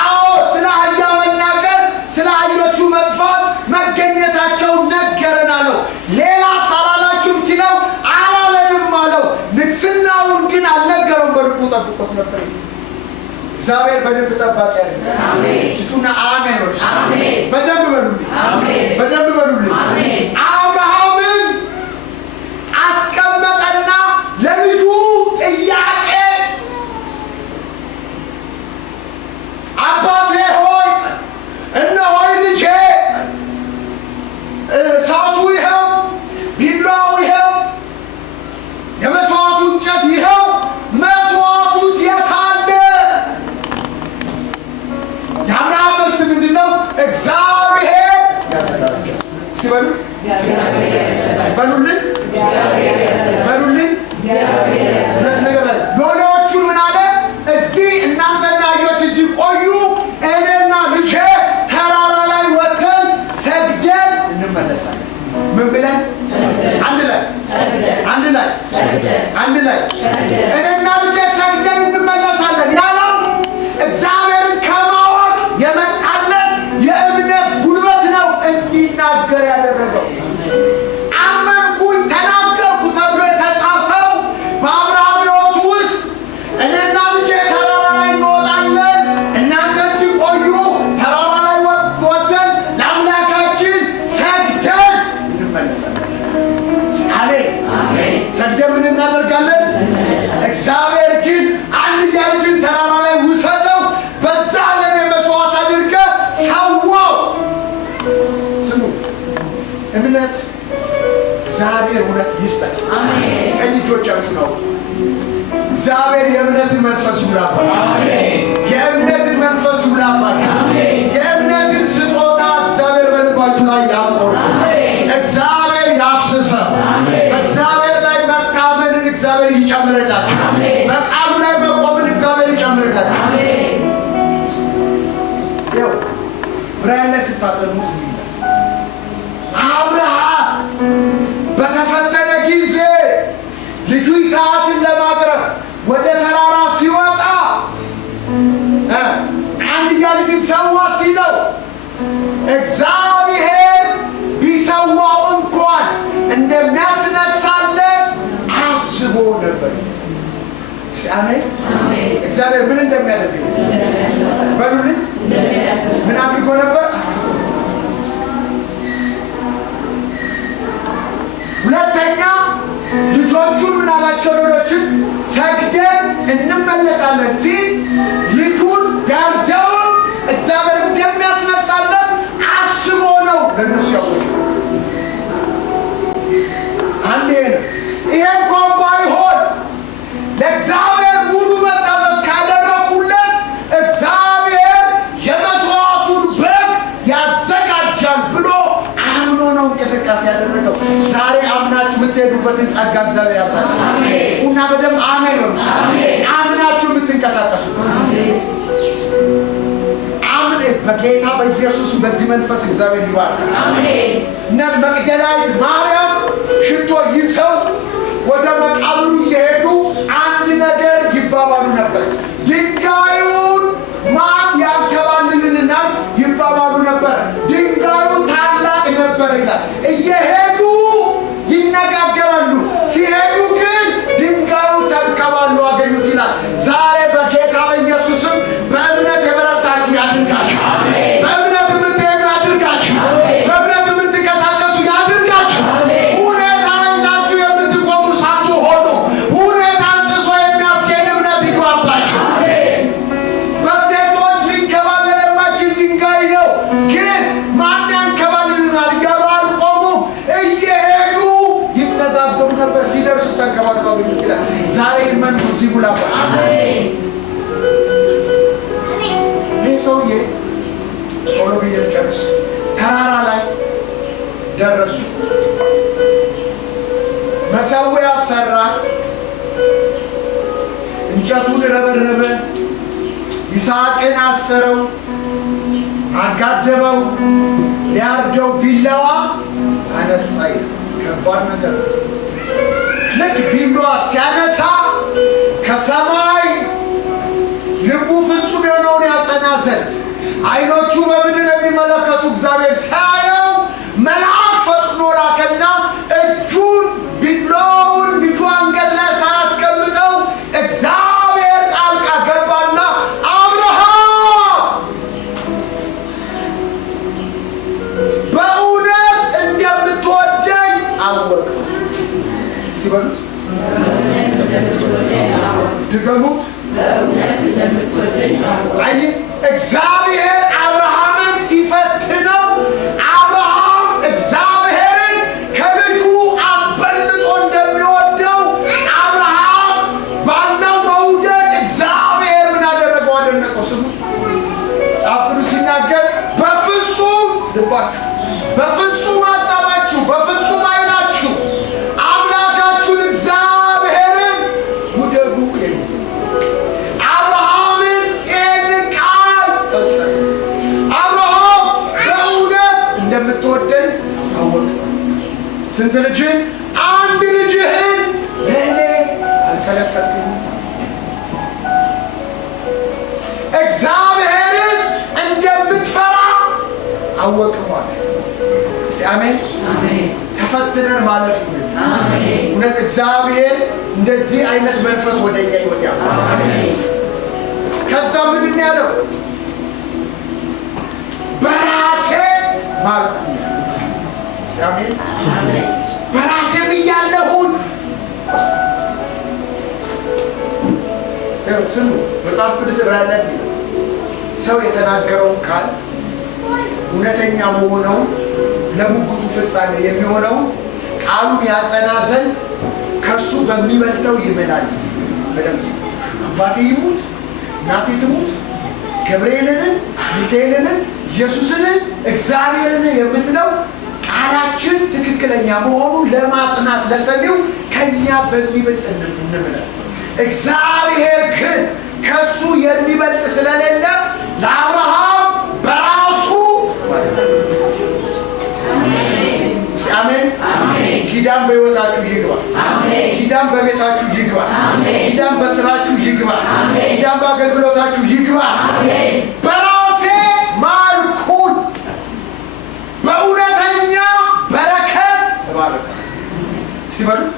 አዎ፣ ስለ አህያ መናገር፣ ስለ አህዮቹ መጥፋት መገኘታቸው ነገረን አለው። ሌላ ሳላላችሁም ሲለው አላለንም አለው። ንግስናውን ግን አልነገረም፣ በልቡ ጠብቆት ነበር። እግዚአብሔር በልብ ጠባቂ ያለ ስጩና አሜን ነው። በደንብ በሉልኝ፣ በደንብ በሉልኝ። አብርሃምን አስቀመጠና ለልጁ ጥያቄ አባቴ ሆይ እነሆይ ልጄ፣ እሳቱ ይኸው፣ ቢላው ይኸው፣ የመስዋዕቱ እንጨት ይኸው፣ መስዋዕቱ የት አለ? የአብርሃም መልስ ምንድን ነው? እግዚአብሔር ሲበሉ በሉልኝ፣ በሉልኝ። ሁለት ነገር ላይ ሎሌዎቹን ምን አለ? እዚህ እናንተና ልጆች እዚህ ቆዩ፣ እኔና ልጄ ተራራ ላይ ወጥተን ሰግደን እንመለሳለን። ምን ብለን? አንድ ላይ አንድ ላይ አንድ ላይ እኔና ልጄ ሰግደን እንመለሳለን ያለው እግዚአብሔርን ከማወቅ የመጣለት የእምነት ጉልበት ነው እንዲናገር ያደረገው። አመንኩኝ ተናገርኩ ተብሎ የተጻፈው በአብርሃም ሕይወት ውስጥ እኔና ልጄ ተራራ ላይ እንወጣለን፣ እናንተ እዚህ ቆዩ፣ ተራራ ላይ ወጥተን ለአምላካችን ሰግደን እንመለሳለን። አሜን። ሰግደን ምን እናደርጋለን? እግዚአብሔር ግን አንድያ ልጅን ተራራ ላይ ውሰደው፣ በዛ ለኔ መስዋዕት አድርገህ ሰዋው። ስሙ፣ እምነት እግዚአብሔር እውነት ይስጠን። ቀኝ እጆቻችሁ ነው። እግዚአብሔር የእምነትን መንፈስ ይሙላባችሁ። የእምነትን መንፈስ ይሙላባችሁ። የእምነትን ስጦታ እግዚአብሔር በልባችሁ ላይ ያቆርብ። እግዚአብሔር ያፍስሰው። በእግዚአብሔር ላይ መታመንን እግዚአብሔር ይጨምርላችሁ። በቃሉ ላይ መቆምን እግዚአብሔር ይጨምርላችሁ። ይኸው ብራይን ላይ ስታጠኑ አብርሃም በተፈተነ ጊዜ ልጁ ይስሐቅን ለማቅረብ ወደ ተራራ ሲወጣ አንድያ ልጁን ሰዋ ሲለው እግዚአብሔር ቢሰዋው እንኳን እንደሚያስነሳለት አስቦ ነበር። አሜን። እግዚአብሔር ምን እንደሚያደርግ በሉልኝ። ምን አድርጎ ነበር? ሁለተኛ ልጆቹን ምን አላቸው? ሌሎችን ሰግደን እንመለሳለን ሲል ልጁን ጋርደው እግዚአብሔር እንደሚያስነሳለን አስቦ ነው ለነሱ ያወቀ። አንዴ ነው ይሄ እንኳን ባይሆን ለእግዚአብሔር ሙሉ መታዘዝ ካደረኩለት እግዚአብሔር የመስዋዕቱን በግ ያዘጋጃል ብሎ አምኖ ነው እንቅስቃሴ ያደረገው። ዛሬ አምናችሁ የምትሄዱበትን ጸጋ እግዚአብሔር ያብዛል። ቁና በደንብ አሜን ነው። አምናችሁ የምትንቀሳቀሱበት አምን በጌታ በኢየሱስ በዚህ መንፈስ እግዚአብሔር ይባርክ። አሜን። መግደላዊት ማርያም ሽቶ ይዘው ወደ መቃብሩ እየሄዱ አንድ ነገር ይባባሉ ነበር። ድንጋዩን ማን ያንከባልልናል ይባባሉ ነበር። ድንጋዩ ታላቅ ነበር ይላል። እየሄዱ ይነጋገራሉ። ሲሄዱ ግን ድንጋዩ ተንከባሉ አገኙት ይላል። ዛሬ በጌታ በኢየሱስም በእምነት የበረታችሁ ያድርጋችሁ። በእምነት የምትሄዱ ያድርጋችሁ። በእምነት የምትንቀሳቀሱ ያድርጋችሁ። ሲደርሱ ተንከባከቡ ይችላል። ዛሬ መንፈስ ይሙላባችሁ። አሜን። ይህ ሰውዬ ቶሎ ብዬ ልጨርስ። ተራራ ላይ ደረሱ። መሠዊያ ሰራ። እንጨቱን ረበረበ። ይስሐቅን አሰረው፣ አጋደመው። ሊያርደው ቢላዋ አነሳ። ከባድ ነገር ነው። ልክ ቢላዋ ሲያነሳ ከሰማይ ልቡ ፍጹም የሆነውን ያጸና ዘንድ ዓይኖቹ በምድር የሚመለከቱ እግዚአብሔር ሲያየው መልአክ ፈጥኖ ላከና እጁን ቢላዋውን ልጁ አንገት ላይ ሳያስቀምጠው እግዚአብሔር ጣልቃ ገባና አብርሃም በእውነት እንደምትወደኝ አወቅሁ ሲበሉት ድገሙት። አይ እግዚአብሔር አብርሃምን ሲፈትነው አብርሃም እግዚአብሔርን ከልጁ አስበልጦ እንደሚወደው አብርሃም ባለው መውደድ እግዚአብሔር ምን አደረገው? አደነቀው። ስሙ መጽሐፍ ቅዱስ ሲናገር በፍጹም ልባችሁ፣ በፍጹም ሀሳባችሁ፣ በፍጹም ዓይናችሁ አምላካችሁን እግዚአብሔርን ውደዱ። አብርሃምን ይህንን ቃል ፈጸመ። አብርሃም በእውነት እንደምትወደኝ አወቀ። ስንት ልጅህን? አንድ ልጅህን ለእኔ አልከለከልክም። እግዚአብሔርን እንደምትፈራ አወቅኋል። አሜን። ተፈትነን ማለፍ እውነት እግዚአብሔር እንደዚህ አይነት መንፈስ ወደ እኛ ይወጣ። ከዛ ምንድን ያለው? በራሴ ማልኩ። አሜን። በራሴ ብያለሁን። ስሙ መጽሐፍ ቅዱስ ራላድ ሰው የተናገረውን ቃል እውነተኛ መሆነውን ለሙግቱ ፍጻሜ የሚሆነውን ቃሉን ያጸና ዘንድ ከሱ በሚበልጠው ይመላል። በደምብ አባቴ ይሙት እናቴ ትሙት ገብርኤልን፣ ሚካኤልን፣ ኢየሱስን፣ እግዚአብሔርን የምንለው ቃላችን ትክክለኛ መሆኑን ለማጽናት ለሰሚው ከኛ በሚበልጥ እንምናል። እግዚአብሔር ግን ከሱ የሚበልጥ ስለሌለ ለአብርሃም በራሱ አሜን። ኪዳን በሕይወታችሁ ይግባ። ኪዳን በቤታችሁ ይግባ። ኪዳን በስራችሁ ይግባ። ኪዳን በአገልግሎታችሁ ይግባ። በራሴ ማልኩን በእውነተኛ በረከት ተባረከ። ሲበሉት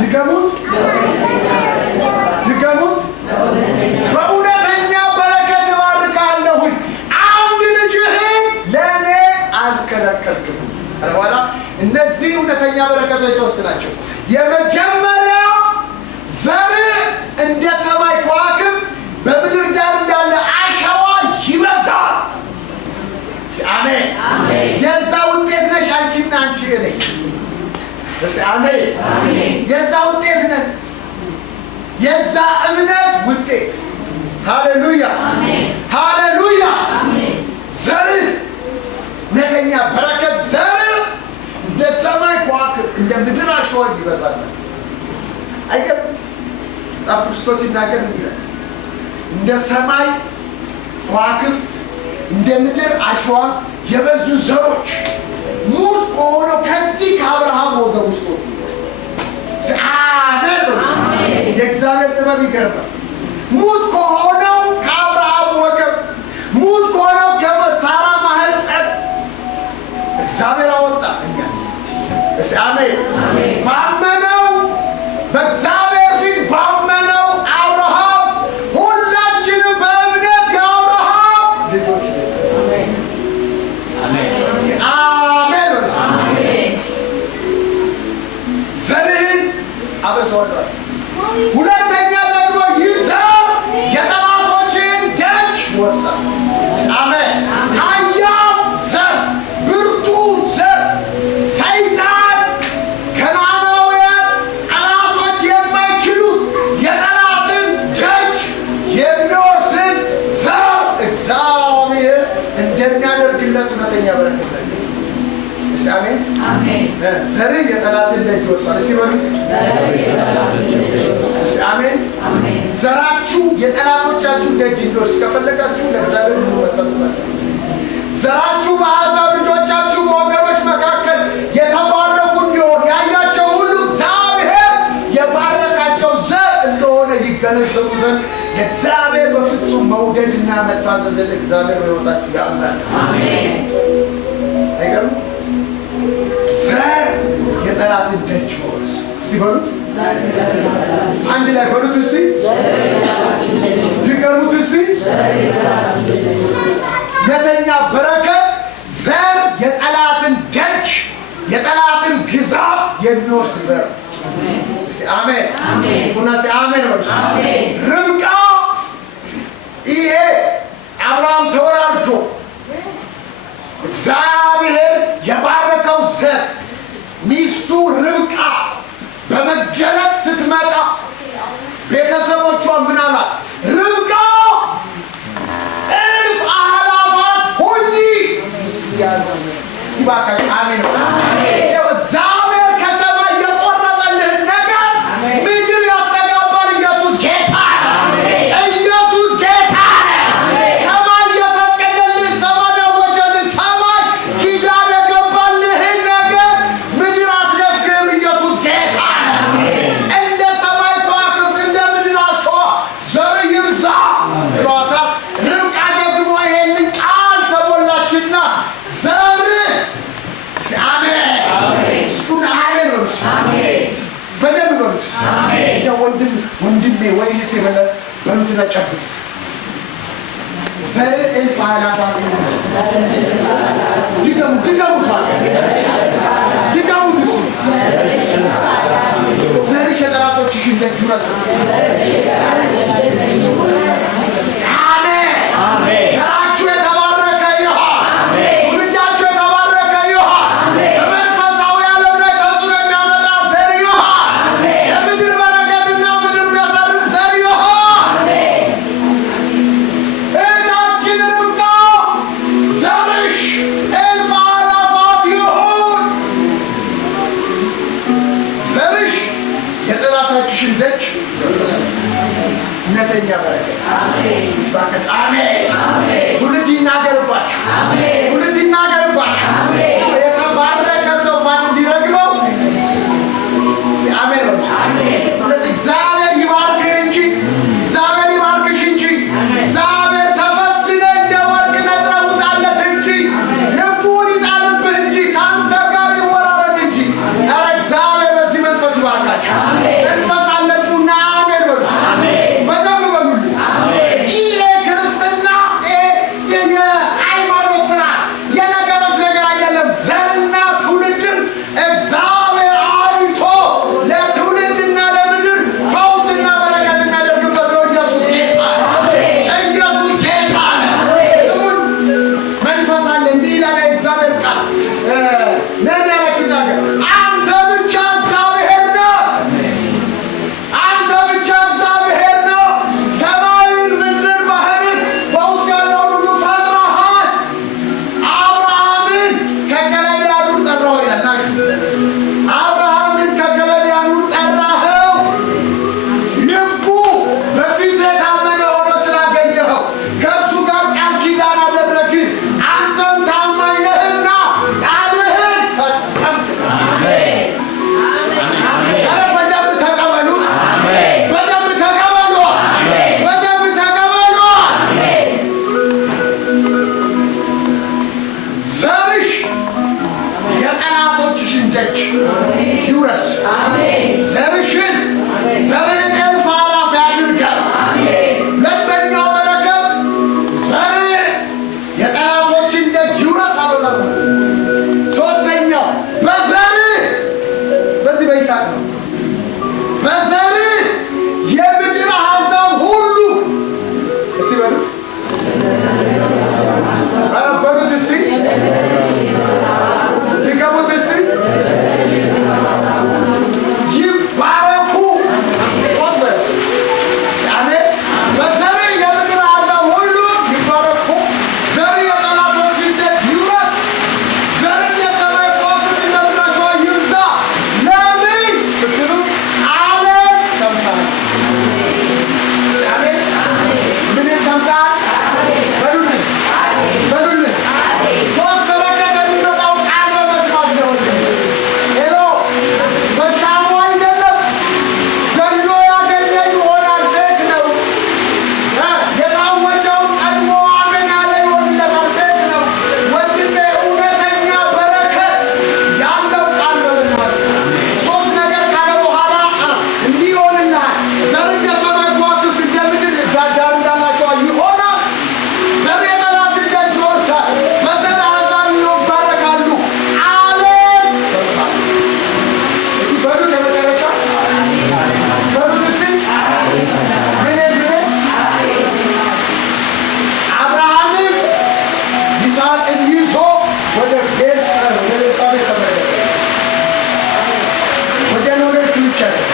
ድገሙት፣ ድገሙት። በእውነተኛ በረከት እነዚህ እውነተኛ በረከቶች ሶስት ናቸው። የመጀመሪያው ዘር እንደ ሰማይ ከዋክብት በምድር ዳር እንዳለ አሸዋ ይበዛል። አሜን። የዛ ውጤት ነሽ አንቺና አንቺ ነሽ። እስቲ አሜን። የዛ ውጤት ነን። የዛ እምነት ውጤት። ሃሌሉያ ሃሌሉያ። ዘር እውነተኛ በረከት ዘር እንደ ሰማይ ከዋክብት እንደ ምድር አሸዋ ይበዛል። አይገርም? መጽሐፍ ክርስቶስ ሲናገር እንደ ሰማይ ከዋክብት እንደ ምድር አሸዋ የበዙ ዘሮች ሙት ከሆነው ከዚህ ከአብርሃም ወገብ ውስጥ ወጡ። አሜን። የእግዚአብሔር ጥበብ ይገርማል። ሙት ከሆነው ከአብርሃም ወገብ፣ ሙት ከሆነው ከሳራ ማህፀን እግዚአብሔር አወጣ። እስቲ አሜን። ባመነው በእግዚአብሔር ፊት ባመነው አብርሃም ሁላችንም በእምነት የአብርሃም ልጆች ነን። አሜን። ዘርህን አበዛዋለሁ። ሁለተኛ ደግሞ ይህ ዘር የጠላቶችን ደጅ ይወርሳል። አሜን። ኃያል ዘር፣ ብርቱ ዘር፣ ሰይጣን ከናናውያን ጠላቶች የማይችሉት የጠላትን ደጅ የሚወርስን ዘር እግዚአብሔር እንደሚያደርግለት እውነተኛ በረከት ነው። አሜን። ዘርህ የጠላትን ደጅ ይወርሳል። ሲበሉት አሜን። ዘራችሁ የጠላቶቻችሁ ደጅ እንዲወርስ ከፈለጋችሁ ለእግዚአብሔር ተጠንቀቁ። ዘራችሁ በአሕዛብ ልጆቻችሁ በወገኖች መካከል የተባረኩ እንዲሆን ያያቸው ሁሉ እግዚአብሔር የባረካቸው ዘር እንደሆነ ይገነዘቡ ዘንድ ለእግዚአብሔር በፍጹም መውደድና መታዘዝን እግዚአብሔር በሕይወታችሁ ያብዛል። አይገርም? ዘር የጠላትን ደጅ ይወርስ። ሲበሉት አንድ ላይ በሉት እስቲ፣ ድገሙት እስቲ። እውነተኛ በረከት ዘር የጠላትን ደጅ የጠላትን ግዛት የሚወርስ ዘር። አሜን። ጩና እስቲ አሜን በሉ። ርብቃ ይሄ አብርሃም ተወራርዶ እግዚአብሔር የባረከው ዘር ሚስቱ ርብቃ በመገለጥ ስትመጣ ቤተሰቦቿ ምን አላት? ርብቃ እልፍ አእላፋት ሁኚ ያሉ ሲባካ። አሜን። እግዚአብሔር ከሰማይ የቆረጠልህን ነገር ምድር ያስተጋባል። ኢየሱስ ጌታ ነው። ኢየሱስ ጌታ ነው። ሰማይ የፈቀደልህን፣ ሰማይ ያወጀልህን፣ ሰማይ ኪዳን የገባልህን ነገር ምድር አትነፍግም። ኢየሱስ ጌታ ነው። እንደ ሰማይ ከዋክብት እንደ ምድር አሸዋ ዘር ይብዛ ብሏታል። ርብቃ ደግሞ ይሄንን ቃል ተሞላችና ዘር በደንብ በሉት። ወንድሜ ወይ እህቴ በሉትና ጨብጡት። ዘር እልፍ አእላፋት ድገሙት እሱ ዘርሽ የጠላቶችሽን ደጅ ይውረስ። አሜን። ዘራችሁ የተባረከ ይሁን። ትውልዳችሁ የተባረከ ይሁን። በመንፈሳዊ ዓለም ላይ ተጽዕኖ የሚያመጣ ዘር ይሁን። የምድር በረከትና ምድር የሚያሳርፍ ዘር ይሁን። እህታችን ርብቃ ዘርሽ እልፍ አእላፋት ይሁን። ዘርሽ የጠላቶችሽን ደጅ እውነተኛ በረከት አሜን። ትውልድ ይናገርባችሁ። ትውልድ ይናገርባችሁ። የተባረከ ሰው ማን እንዲረግመው? አሜን። እግዚአብሔር ይባርክህ እንጂ እግዚአብሔር ይባርክሽ እንጂ እግዚአብሔር ተፈትነ እንደ ወርቅ ነጥረህ ውጣለት እንጂ ልቡን ይጣልብህ እንጂ ከአንተ ጋር ይወራረድ እንጂ። ኧረ እግዚአብሔር በዚህ መንፈስ ይባርካችሁ። መንፈስ አለችሁና አሜን በሉ። በደንብ በሉልኝ። ይሄ ክርስትና የሃይማኖት ስርዓት ይውረስ። ዘርሽን ዘርን እልፍ አእላፍ ያድርገው። ሁለተኛው በረከት ዘር የጠላቶችን ደጅ ይውረስ አለው ነበር። ሶስተኛው በዘር በዚህ በይስሐቅ ነው። በዘር የምድር አሕዛብ ሁሉ እስቲ በሉት በሉት እስቲ ድገሙት እስቲ ይባረኩ። ሶስት በሉ አሜን። በዘር የምድር አሕዛብ ሁሉ ይባረኩ። ዘር የጠላቶችን ደጅ ይውረስ። ዘርን የሰማይ ከዋክብት እንደ ምድራቸው ይብዛ። ለምን ስትሉ ዓለም ሰምታለች። አሜን። ምን ሰምታል? በሉልን በሉልን። ሶስት በረከት የሚመጣው ቃል በመስማት ነው። ሄሎ በሻሙ አይደለም። ዘሎ ያገኘ ይሆናል። ፌክ ነው። የታወጀውን ቀድሞ አሜን ያለ ይሆንለታል። ፌክ ነው። ወንድሜ እውነተኛ በረከት ያለው ቃል በመስማት ሶስት ነገር ካለ በኋላ እንዲህ ይሆንልሃል። ዘር እንደ ሰማይ ከዋክብት እንደ ምድር ዳር እንዳላቸው ይሆናል። ዘር የጠላትን ደጅ ይወርሳል። በዘር አሕዛብ ይባረካሉ። ዓለም ሰምታለች። እስቲ በሉት የመጨረሻ በሉት እስቲ ምን አብርሃምም ይስሐቅን ይዞ ወደ ቤርሳቤህ ተመለሰ። ወደ ኖሬቱ ይቻላል